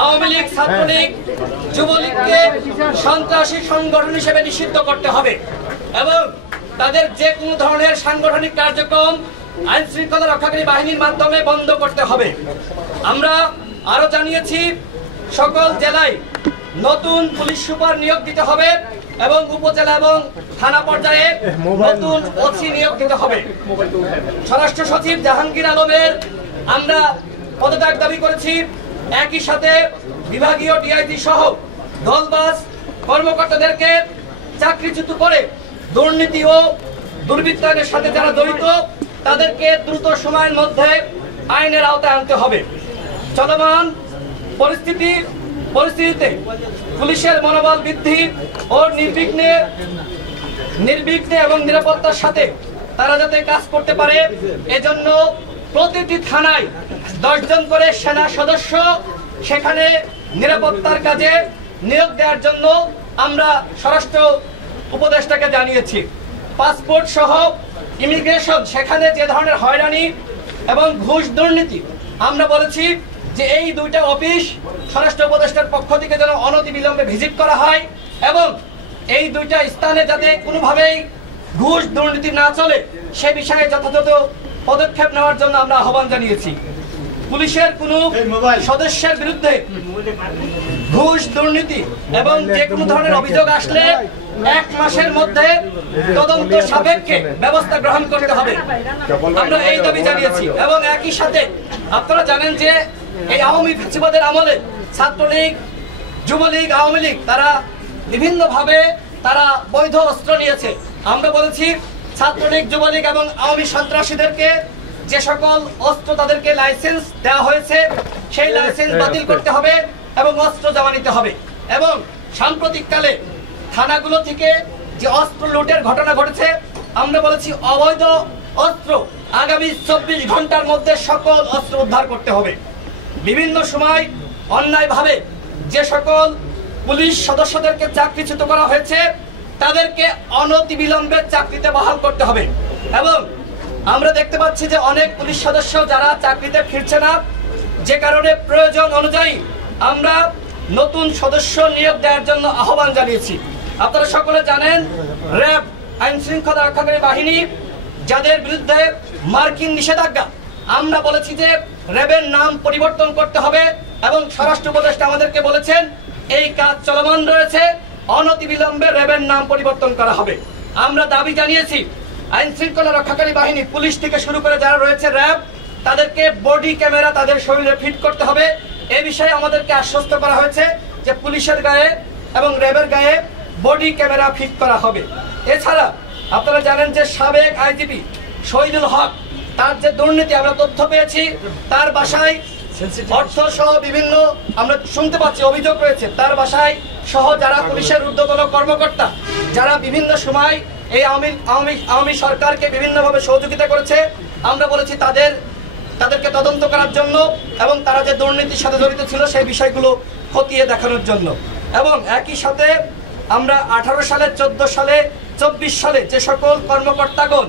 আওয়ামী লীগ, ছাত্রলীগ, যুবলীগকে সন্ত্রাসী সংগঠন হিসেবে নিষিদ্ধ করতে হবে এবং তাদের যে কোনো ধরনের সাংগঠনিক কার্যক্রম আইন শৃঙ্খলা রক্ষাকারী বাহিনীর মাধ্যমে বন্ধ করতে হবে। আমরা আরো জানিয়েছি সকল জেলায় নতুন পুলিশ সুপার নিয়োগ দিতে হবে এবং উপজেলা এবং থানা পর্যায়ে নতুন ওসি নিয়োগ দিতে হবে। স্বরাষ্ট্র সচিব জাহাঙ্গীর আলমের আমরা পদত্যাগ দাবি করেছি। একই সাথে বিভাগীয় ডিআইজি সহ দলবাজ কর্মকর্তাদেরকে চাকরিচ্যুত করে দুর্নীতি ও দুর্বৃত্তায়নের সাথে যারা জড়িত তাদেরকে দ্রুত সময়ের মধ্যে আইনের আওতায় আনতে হবে। চলমান পরিস্থিতিতে পুলিশের মনোবল বৃদ্ধি ও নির্বিঘ্নে এবং নিরাপত্তার সাথে তারা যাতে কাজ করতে পারে এজন্য প্রতিটি থানায় 10 জন করে সেনা সদস্য সেখানে নিরাপত্তার কাজে নিয়োগ দেওয়ার জন্য আমরা স্বরাষ্ট্র উপদেষ্টাকে জানিয়েছি। পাসপোর্ট সহ ইমিগ্রেশন সেখানে যে ধরনের হয়রানি এবং ঘুষ দুর্নীতি আমরা বলেছি যে এই দুইটা অফিস স্বরাষ্ট্র উপদেষ্টার পক্ষ থেকে যেন অনতিবিলম্বে ভিজিট করা হয় এবং এই দুইটা স্থানে যাতে কোনোভাবেই ঘুষ দুর্নীতি না চলে সে বিষয়ে যথাযথ পদক্ষেপ নেওয়ার জন্য আমরা আহ্বান জানিয়েছি। পুলিশের কোনো সদস্যের বিরুদ্ধে ঘুষ দুর্নীতি এবং যে কোনো ধরনের অভিযোগ আসলে 1 মাসের মধ্যে তদন্ত সাপেক্ষে ব্যবস্থা গ্রহণ করতে হবে, আমরা এই দাবি জানিয়েছি। এবং একই সাথে আপনারা জানেন যে এই আওয়ামী ফ্যাসিবাদের আমলে ছাত্রলীগ, যুবলীগ, আওয়ামী লীগ তারা বিভিন্নভাবে তারা বৈধ অস্ত্র নিয়েছে। আমরা বলেছি ছাত্রলীগ, যুবলীগ এবং আওয়ামী সন্ত্রাসীদেরকে যে সকল অস্ত্র তাদেরকে লাইসেন্স দেওয়া হয়েছে সেই লাইসেন্স বাতিল করতে হবে এবং অস্ত্র জমা নিতে হবে। এবং সাম্প্রতিককালে থানাগুলো থেকে যে অস্ত্র লুটের ঘটনা ঘটেছে আমরা বলেছি অবৈধ অস্ত্র আগামী 24 ঘন্টার মধ্যে সকল অস্ত্র উদ্ধার করতে হবে। বিভিন্ন সময় অন্যায়ভাবে যে সকল পুলিশ সদস্যদেরকে চাকরিচ্যুত করা হয়েছে তাদেরকে অনতিবিলম্বে চাকরিতে বহাল করতে হবে। এবং আমরা দেখতে পাচ্ছি যে অনেক পুলিশ সদস্য যারা চাকরিতে ফিরছে না, যে কারণে প্রয়োজন অনুযায়ী আমরা নতুন সদস্য নিয়োগ দেওয়ার জন্য আহ্বান জানিয়েছি। আপনারা সকলে জানেন র্যাব আইন শৃঙ্খলা রক্ষাকারী বাহিনী যাদের বিরুদ্ধে মার্কিন নিষেধাজ্ঞা, আমরা বলেছি যে র্যাবের নাম পরিবর্তন করতে হবে এবং স্বরাষ্ট্র উপদেষ্টা আমাদেরকে বলেছেন এই কাজ চলমান রয়েছে, অনতিবিলম্বে র্যাবের নাম পরিবর্তন করা হবে। আমরা দাবি জানিয়েছি আইন শৃঙ্খলা রক্ষাকারী বাহিনী পুলিশ থেকে শুরু করে যারা রয়েছে র্যাব তাদেরকে বডি ক্যামেরা তাদের শরীরে ফিট করতে হবে। এই বিষয়ে আমাদেরকে আশ্বস্ত করা হয়েছে যে পুলিশের গায়ে এবং র্যাবের গায়ে বডি ক্যামেরা ফিট করা হবে। এছাড়া আপনারা জানেন যে সাবেক আইজিপি শহীদুল হক তার যে দুর্নীতি আমরা তথ্য পেয়েছি, তার বাসায় অর্থ সহ বিভিন্ন আমরা শুনতে পাচ্ছি অভিযোগ রয়েছে, তার বাসায় সহ যারা পুলিশের ঊর্ধ্বতন কর্মকর্তা যারা বিভিন্ন সময় এই আওয়ামী সরকারকে বিভিন্নভাবে সহযোগিতা করেছে, আমরা বলেছি তাদেরকে তদন্ত করার জন্য এবং তারা যে দুর্নীতির সাথে জড়িত ছিল সেই বিষয়গুলো খতিয়ে দেখানোর জন্য। এবং একই সাথে আমরা 18 সালে, 14 সালে, 24 সালে যে সকল কর্মকর্তাগণ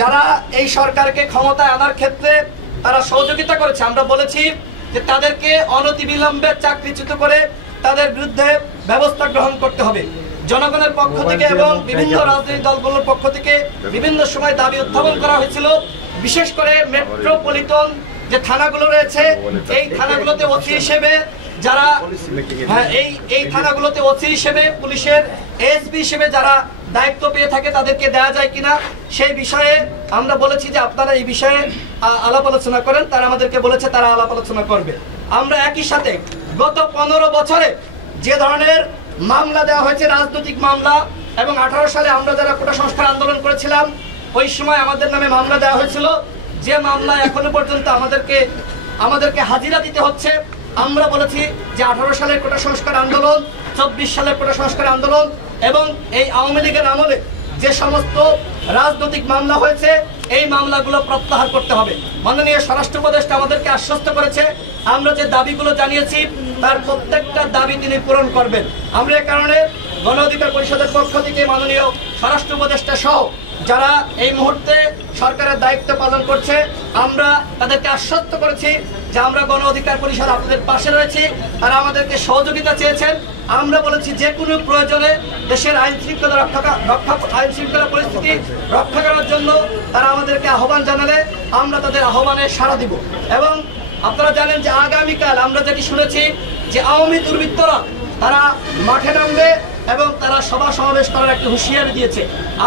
যারা এই সরকারকে ক্ষমতায় আনার ক্ষেত্রে তারা সহযোগিতা করেছে আমরা বলেছি যে তাদেরকে অনতিবিলম্বে চাকরিচ্যুত করে তাদের বিরুদ্ধে ব্যবস্থা গ্রহণ করতে হবে। জনগণের পক্ষ থেকে এবং বিভিন্ন রাজনৈতিক দলগুলোর পক্ষ থেকে বিভিন্ন সময় দাবি উত্থাপন করা হয়েছিল, বিশেষ করে মেট্রোপলিটন যে থানাগুলো রয়েছে এই থানাগুলোতে ওসি হিসেবে যারা এই থানাগুলোতে ওসি হিসেবে পুলিশের এসপি হিসেবে যারা দায়িত্ব পেয়ে থাকে তাদেরকে দেওয়া যায় কিনা সেই বিষয়ে আমরা বলেছি যে আপনারা এই বিষয়ে আলাপ আলোচনা করেন। তারা আমাদেরকে বলেছে তারা আলাপ আলোচনা করবে। আমরা একই সাথে গত 15 বছরে যে ধরনের মামলা দেওয়া হয়েছে রাজনৈতিক মামলা এবং 18 সালে আমরা যারা কোটা সংস্কার আন্দোলন করেছিলাম ওই সময় আমাদের নামে মামলা দেওয়া হয়েছিল, যে মামলা এখনো পর্যন্ত আমাদেরকে হাজিরা দিতে হচ্ছে। আমরা বলেছি যে 18 সালের কোটা সংস্কার আন্দোলন, 24 সালের কোটা সংস্কার আন্দোলন এবং এই আওয়ামী লীগের আমলে যে সমস্ত রাজনৈতিক মামলা হয়েছে এই মামলাগুলো প্রত্যাহার করতে হবে। মাননীয় স্বরাষ্ট্র উপদেষ্টা আমাদেরকে আশ্বস্ত করেছে আমরা যে দাবিগুলো জানিয়েছি তার প্রত্যেকটা দাবি তিনি পূরণ করবেন। আমরা এই কারণে গণ অধিকার পরিষদের পক্ষ থেকে মাননীয় স্বরাষ্ট্র উপদেষ্টা সহ যারা এই মুহূর্তে সরকারের দায়িত্ব পালন করছে। আমরা তাদেরকে আশ্বস্ত করেছি যে আমরা গণ অধিকার পরিষদ আপনাদের পাশে রয়েছি। তারা আমাদেরকে সহযোগিতা চেয়েছেন। আমরা বলেছি যে কোনো প্রয়োজনে দেশের আইন শৃঙ্খলা পরিস্থিতি রক্ষা করার জন্য তারা আমাদেরকে আহ্বান জানালে আমরা তাদের আহ্বানে সাড়া দিব। এবং আপনারা জানেন যে আগামীকাল আমরা যেটি শুনেছি যে আওয়ামী দুর্বৃত্তরা তারা মাঠে নামবে এবং তারা সভা সমাবেশ করার একটা হুঁশিয়ারি দিয়েছে।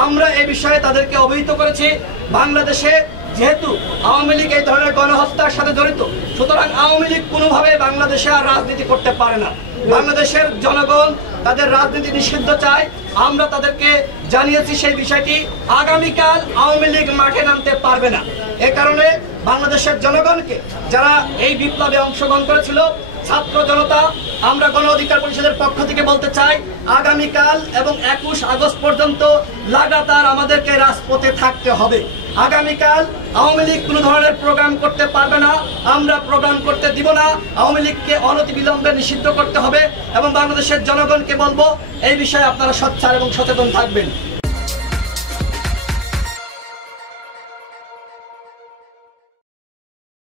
আমরা এই বিষয়ে তাদেরকে অবহিত করেছি। বাংলাদেশে যেহেতু আওয়ামী লীগ এই ধরনের গণহত্যার সাথে জড়িত, সুতরাং আওয়ামী লীগ কোনোভাবে বাংলাদেশে আর রাজনীতি করতে পারে না। বাংলাদেশের জনগণ তাদের রাজনীতি নিষিদ্ধ চায়। আমরা তাদেরকে জানিয়েছি সেই বিষয়টি। আগামীকাল আওয়ামী লীগ মাঠে নামতে পারবে না। এ কারণে বাংলাদেশের জনগণকে, যারা এই বিপ্লবে অংশগ্রহণ করেছিল, ছাত্র জনতা, আমরা গণ অধিকার পরিষদের পক্ষ থেকে বলতে চাই আগামীকাল এবং 21 আগস্ট পর্যন্ত লাগাতার আমাদেরকে রাজপথে থাকতে হবে। আগামীকাল আওয়ামী লীগ কোনো ধরনের প্রোগ্রাম করতে পারবে না, আমরা প্রোগ্রাম করতে দিব না। আওয়ামী লীগকে অনতিবিলম্বে নিষিদ্ধ করতে হবে এবং বাংলাদেশের জনগণকে বলবো এই বিষয়ে আপনারা সোচ্চার এবং সচেতন থাকবেন।